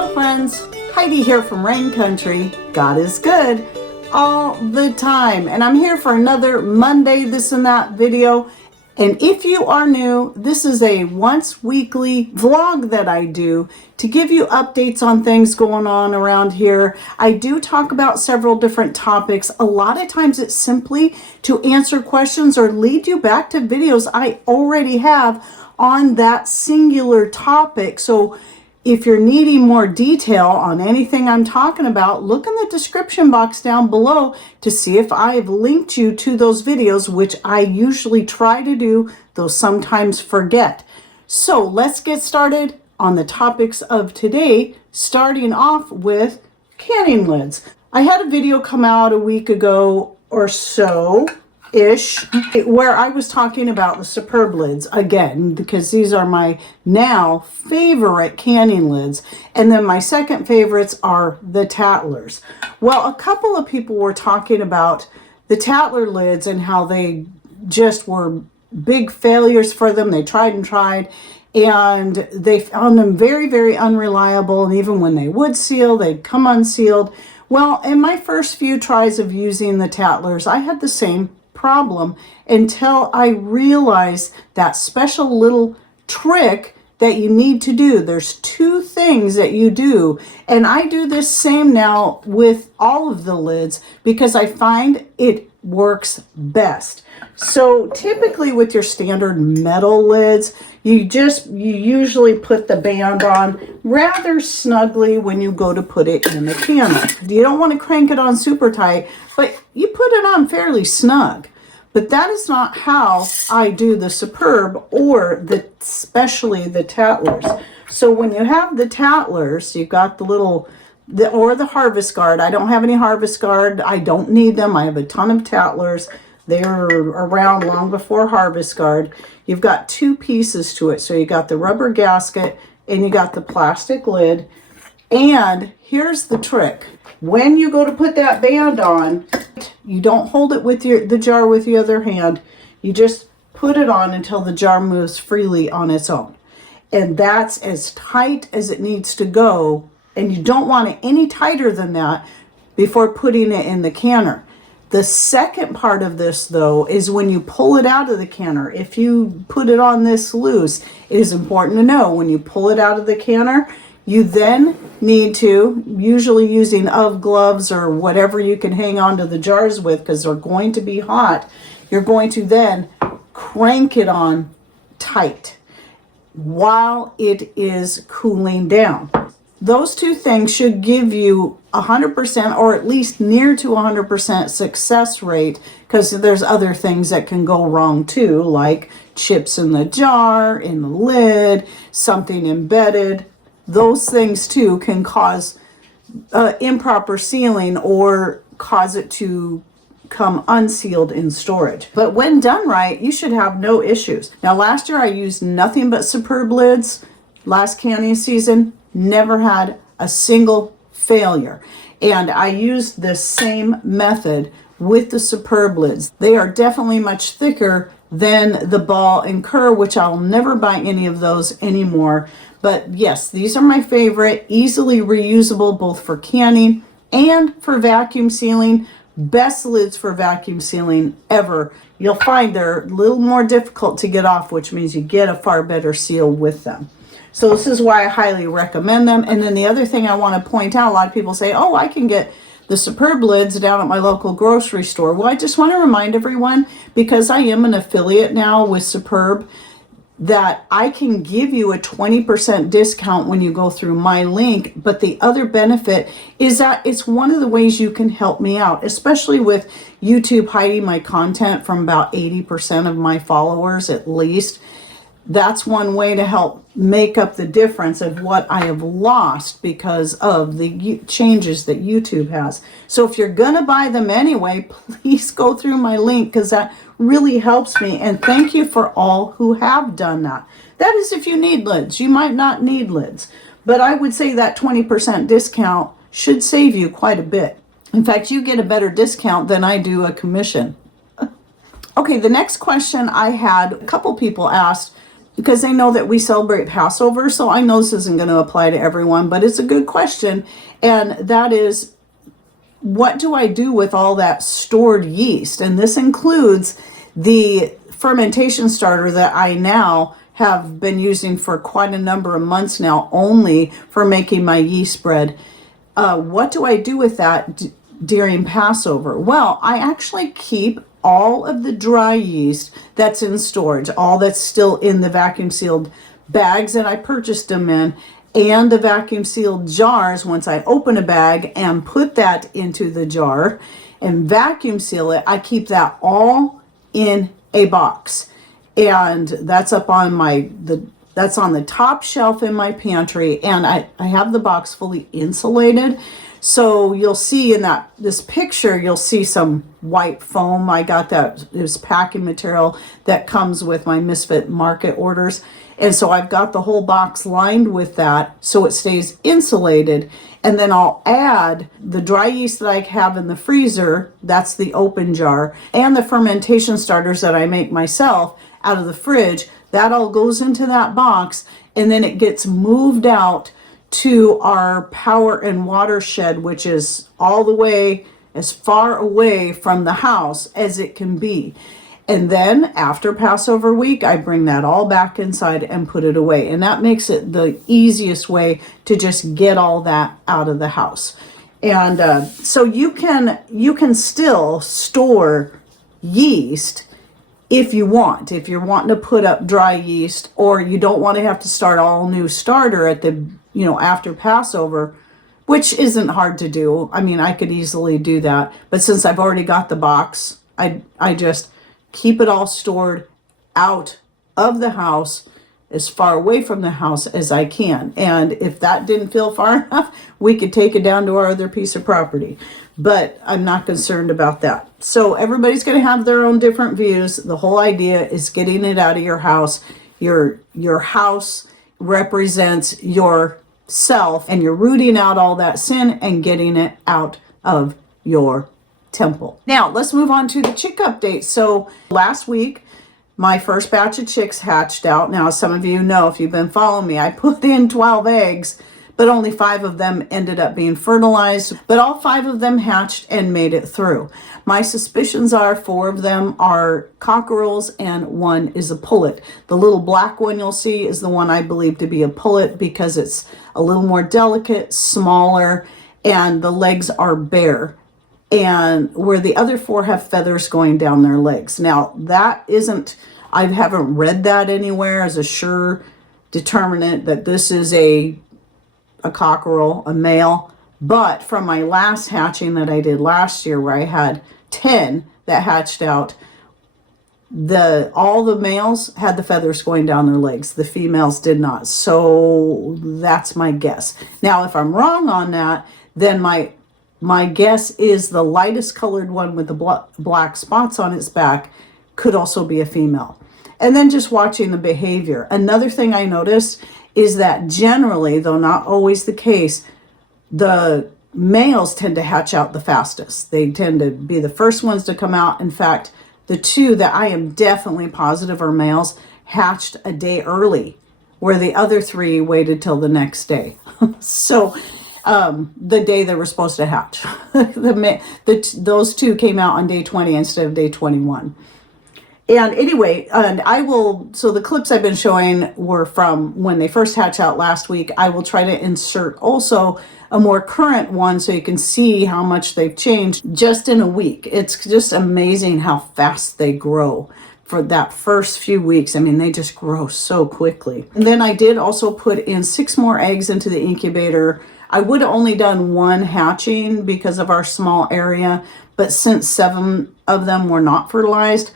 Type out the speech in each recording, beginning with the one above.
Hello friends, Heidi here from Rain Country. God is good all the time, and I'm here for another Monday this and that video. And if you are new, this is a once weekly vlog that I do to give you updates on things going on around here. I do talk about several different topics. A lot of times it's simply to answer questions or lead you back to videos I already have on that singular topic. So if you're needing more detail on anything I'm talking about, look in the description box down below to see if I've linked you to those videos, which I usually try to do, though sometimes forget. So let's get started on the topics of today, starting off with canning lids. I had a video come out a week ago or so ish where I was talking about the superb lids again, because these are my now favorite canning lids, and then my second favorites are the Tattlers. Well, a couple of people were talking about the Tattler lids and how they just were big failures for them. They tried and tried, and they found them very, very unreliable, and even when they would seal, they'd come unsealed. Well, in my first few tries of using the Tattlers, I had the same problem until I realized that special little trick that you need to do. There's two things that you do, and I do this same now with all of the lids because I find it works best. So typically with your standard metal lids, you usually put the band on rather snugly when you go to put it in the canner. You don't want to crank it on super tight, but you put it on fairly snug. But that is not how I do the Superb or especially the Tattlers. So when you have the Tattlers, you've got the little, or the Harvest Guard. I don't have any Harvest Guard. I don't need them. I have a ton of Tattlers. They're around long before Harvest Guard. You've got two pieces to it. So you got the rubber gasket and you got the plastic lid. And here's the trick. When you go to put that band on, you don't hold it with the jar with the other hand. You just put it on until the jar moves freely on its own. And that's as tight as it needs to go. And you don't want it any tighter than that before putting it in the canner. The second part of this, though, is when you pull it out of the canner. If you put it on this loose, it is important to know when you pull it out of the canner, you then need to, usually using gloves or whatever you can hang on to the jars with because they're going to be hot, you're going to then crank it on tight while it is cooling down. Those two things should give you 100% or at least near to 100% success rate, because there's other things that can go wrong too, like chips in the jar, in the lid, something embedded. Those things too can cause improper sealing or cause it to come unsealed in storage. But when done right, you should have no issues. Now, last year I used nothing but Superb lids. Last canning season, never had a single failure. And I used the same method with the Superb lids. They are definitely much thicker than the Ball and Kerr, which I'll never buy any of those anymore. But yes, these are my favorite, easily reusable both for canning and for vacuum sealing. Best lids for vacuum sealing ever. You'll find they're a little more difficult to get off, which means you get a far better seal with them. So this is why I highly recommend them. And then the other thing I want to point out, a lot of people say, oh, I can get the Superb lids down at my local grocery store. Well, I just want to remind everyone, because I am an affiliate now with Superb, that I can give you a 20% discount when you go through my link. But the other benefit is that it's one of the ways you can help me out, especially with YouTube hiding my content from about 80% of my followers at least. That's one way to help make up the difference of what I have lost because of the changes that YouTube has. So if you're going to buy them anyway, please go through my link, because that really helps me. And thank you for all who have done that. That is if you need lids. You might not need lids, but I would say that 20% discount should save you quite a bit. In fact, you get a better discount than I do a commission. Okay, the next question I had, a couple people asked, because they know that we celebrate Passover. So I know this isn't going to apply to everyone, but it's a good question. And that is, what do I do with all that stored yeast? And this includes the fermentation starter that I now have been using for quite a number of months now, only for making my yeast bread. What do I do with that during Passover? Well, I actually keep all of the dry yeast that's in storage, all that's still in the vacuum sealed bags that I purchased them in, and the vacuum sealed jars. Once I open a bag and put that into the jar and vacuum seal it, I keep that all in a box. And that's up on that's on the top shelf in my pantry, and I have the box fully insulated. So you'll see in this picture, you'll see some white foam. I got that, this packing material that comes with my Misfit Market orders. And so I've got the whole box lined with that so it stays insulated. And then I'll add the dry yeast that I have in the freezer, that's the open jar, and the fermentation starters that I make myself out of the fridge. That all goes into that box, and then it gets moved out to our power and water shed, which is all the way as far away from the house as it can be. And then after Passover week, I bring that all back inside and put it away. And that makes it the easiest way to just get all that out of the house. And so you can still store yeast if you want. If you're wanting to put up dry yeast, or you don't want to have to start all new starter at the, after Passover, which isn't hard to do. I mean, I could easily do that. But since I've already got the box, I just keep it all stored out of the house, as far away from the house as I can. And if that didn't feel far enough, we could take it down to our other piece of property. But I'm not concerned about that. So everybody's going to have their own different views. The whole idea is getting it out of your house. Your house represents yourself, and you're rooting out all that sin and getting it out of your temple. Now, let's move on to the chick update. So last week, my first batch of chicks hatched out. Now, some of you know, if you've been following me, I put in 12 eggs, but only 5 of them ended up being fertilized. But all 5 of them hatched and made it through. My suspicions are 4 of them are cockerels and 1 is a pullet. The little black one you'll see is the one I believe to be a pullet because it's a little more delicate, smaller, and the legs are bare. And where the other 4 have feathers going down their legs. Now, that isn't, I haven't read that anywhere as a sure determinant that this is a cockerel, a male. But from my last hatching that I did last year, where I had 10 that hatched out, all the males had the feathers going down their legs. The females did not. So that's my guess. Now, if I'm wrong on that, then my guess is the lightest colored one with the black spots on its back could also be a female. And then just watching the behavior. Another thing I noticed is that generally, though not always the case, the males tend to hatch out the fastest. They tend to be the first ones to come out. In fact, the 2 that I am definitely positive are males hatched a day early, where the other 3 waited till the next day. So the day they were supposed to hatch. Those 2 came out on day 20 instead of day 21. And anyway, so the clips I've been showing were from when they first hatched out last week. I will try to insert also a more current one so you can see how much they've changed just in a week. It's just amazing how fast they grow for that first few weeks. I mean, they just grow so quickly. And then I did also put in 6 more eggs into the incubator. I would have only done 1 hatching because of our small area, but since 7 of them were not fertilized,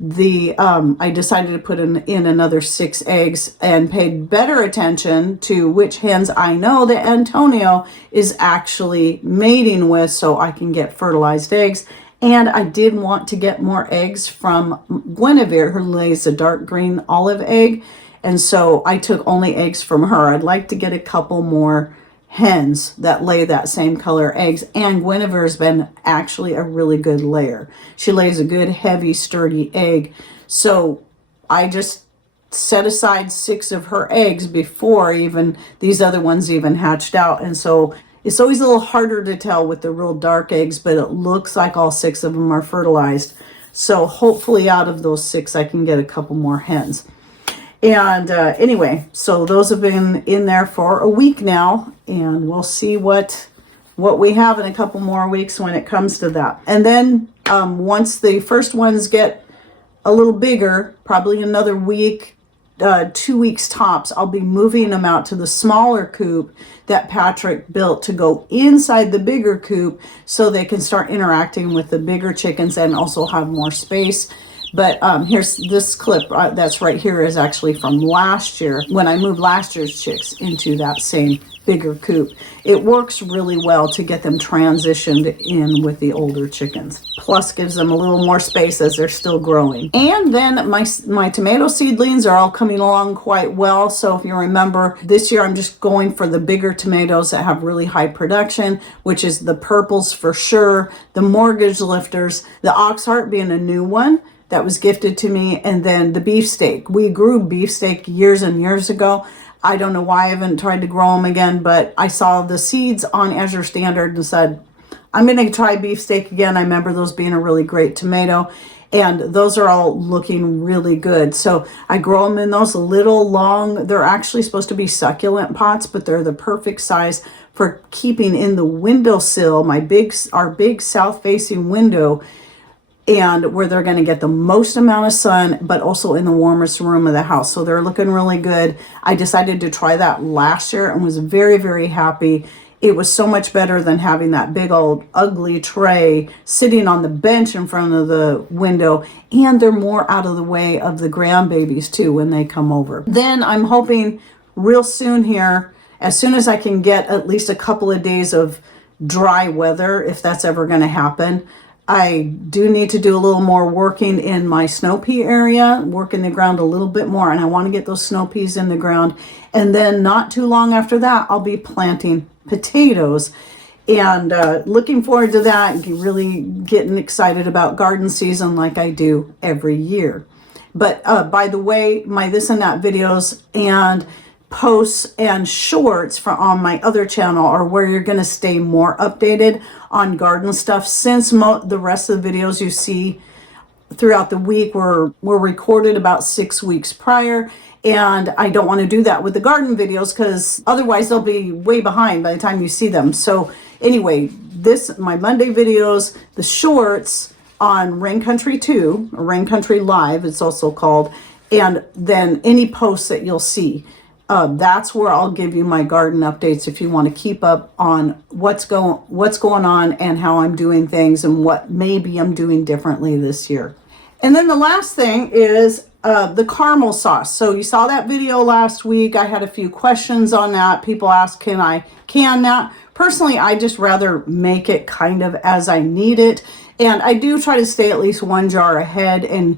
I decided to put in another 6 eggs and paid better attention to which hens I know that Antonio is actually mating with so I can get fertilized eggs. And I did want to get more eggs from Guinevere, who lays a dark green olive egg. And so I took only eggs from her. I'd like to get a couple more hens that lay that same color eggs, and Guinevere has been actually a really good layer. She lays a good heavy sturdy egg, so I just set aside 6 of her eggs before even these other ones even hatched out. And so it's always a little harder to tell with the real dark eggs, but it looks like all 6 of them are fertilized. So hopefully out of those 6, I can get a couple more hens. And anyway, so those have been in there for a week now, and we'll see what we have in a couple more weeks when it comes to that. And then once the first ones get a little bigger, probably another week, 2 weeks tops, I'll be moving them out to the smaller coop that Patrick built to go inside the bigger coop so they can start interacting with the bigger chickens and also have more space. But here's this clip that's right here is actually from last year when I moved last year's chicks into that same bigger coop. It works really well to get them transitioned in with the older chickens. Plus gives them a little more space as they're still growing. And then my tomato seedlings are all coming along quite well. So if you remember, this year I'm just going for the bigger tomatoes that have really high production, which is the purples for sure, the mortgage lifters, the Oxheart being a new one that was gifted to me, and then the beefsteak. We grew beefsteak years and years ago. I don't know why I haven't tried to grow them again, but I saw the seeds on Azure Standard and said, I'm going to try beefsteak again. I remember those being a really great tomato, and those are all looking really good. So I grow them in those little long, they're actually supposed to be succulent pots, but they're the perfect size for keeping in the windowsill, our big south-facing window, and where they're going to get the most amount of sun, but also in the warmest room of the house. So they're looking really good. I decided to try that last year and was very, very happy. It was so much better than having that big old ugly tray sitting on the bench in front of the window. And they're more out of the way of the grandbabies too when they come over. Then I'm hoping real soon here, as soon as I can get at least a couple of days of dry weather, if that's ever going to happen, I do need to do a little more working in my snow pea area, work in the ground a little bit more, and I want to get those snow peas in the ground. And then not too long after that, I'll be planting potatoes. And looking forward to that, and really getting excited about garden season like I do every year. But by the way, my this and that videos and posts and shorts on my other channel are where you're going to stay more updated on garden stuff, since the rest of the videos you see throughout the week were recorded about 6 weeks prior, and I don't want to do that with the garden videos because otherwise they'll be way behind by the time you see them. So anyway, my Monday videos, the shorts on Rain Country 2, or Rain Country Live it's also called, and then any posts that you'll see. That's where I'll give you my garden updates if you want to keep up on what's going on and how I'm doing things and what maybe I'm doing differently this year. And then the last thing is the caramel sauce. So you saw that video last week. I had a few questions on that. People asked, can I can that? Personally, I just rather make it kind of as I need it. And I do try to stay at least 1 jar ahead and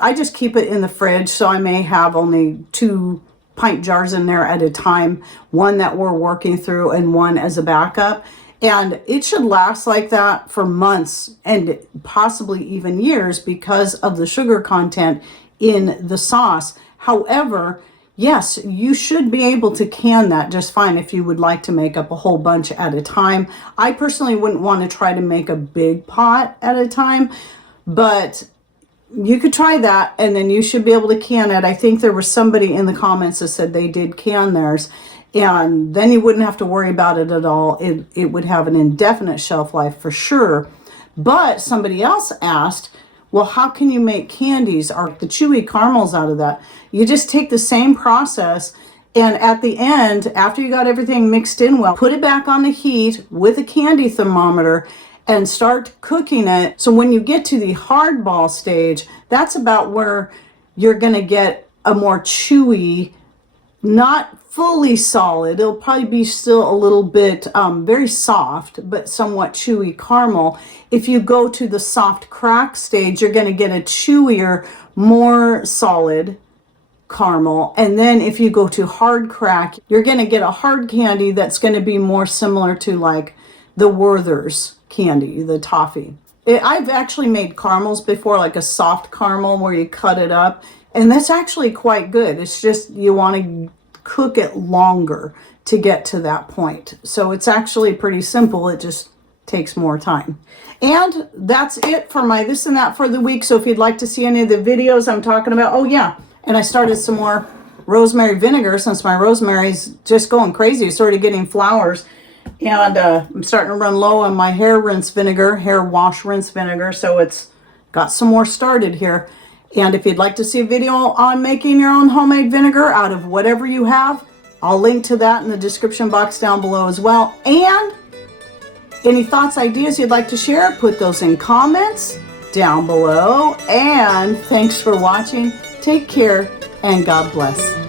I just keep it in the fridge. So I may have only 2 pint jars in there at a time, one that we're working through and one as a backup. And it should last like that for months and possibly even years because of the sugar content in the sauce. However, yes, you should be able to can that just fine if you would like to make up a whole bunch at a time. I personally wouldn't want to try to make a big pot at a time, but you could try that and then you should be able to can it. I think there was somebody in the comments that said they did can theirs, and then you wouldn't have to worry about it at all. It would have an indefinite shelf life for sure. But somebody else asked, well, how can you make candies or the chewy caramels out of that? You just take the same process, and at the end, after you got everything mixed in well, put it back on the heat with a candy thermometer and start cooking it. So when you get to the hard ball stage, that's about where you're gonna get a more chewy, not fully solid, it'll probably be still a little bit very soft, but somewhat chewy caramel. If you go to the soft crack stage, you're gonna get a chewier, more solid caramel. And then if you go to hard crack, you're gonna get a hard candy that's gonna be more similar to like the Werther's candy, the toffee. I've actually made caramels before, like a soft caramel where you cut it up And that's actually quite good. It's just you want to cook it longer to get to that point. So it's actually pretty simple. It just takes more time. And that's it for my this and that for the week. So if you'd like to see any of the videos I'm talking about, oh yeah, and I started some more rosemary vinegar since my rosemary's just going crazy. I started getting flowers, and I'm starting to run low on my hair wash rinse vinegar. So it's got some more started here. And if you'd like to see a video on making your own homemade vinegar out of whatever you have, I'll link to that in the description box down below as well. And any thoughts, ideas you'd like to share, put those in comments down below. And thanks for watching. Take care and God bless.